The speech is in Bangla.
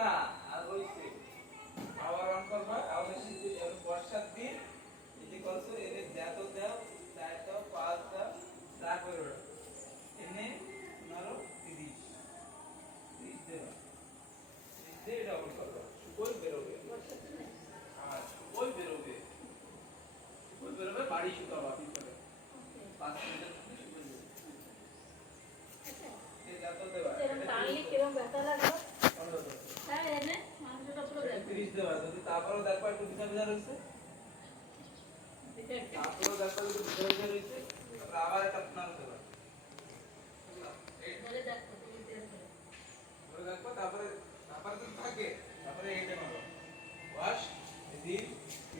না আর হইছে আবার অন করবা আবার শীতে এখন বর্ষার দিন এই যে কত এনে যত দাও চার দাও পাঁচ দাও চা করে এনে 15 30 30 দেবা এই ডাবল করবা কই বেরোবে আর কই বেরোবে বাড়ি শুকাবা ভিতরে 5 মিনিট শুকিয়ে যাবে এই যত দেবা এরকম টানলে কিরকম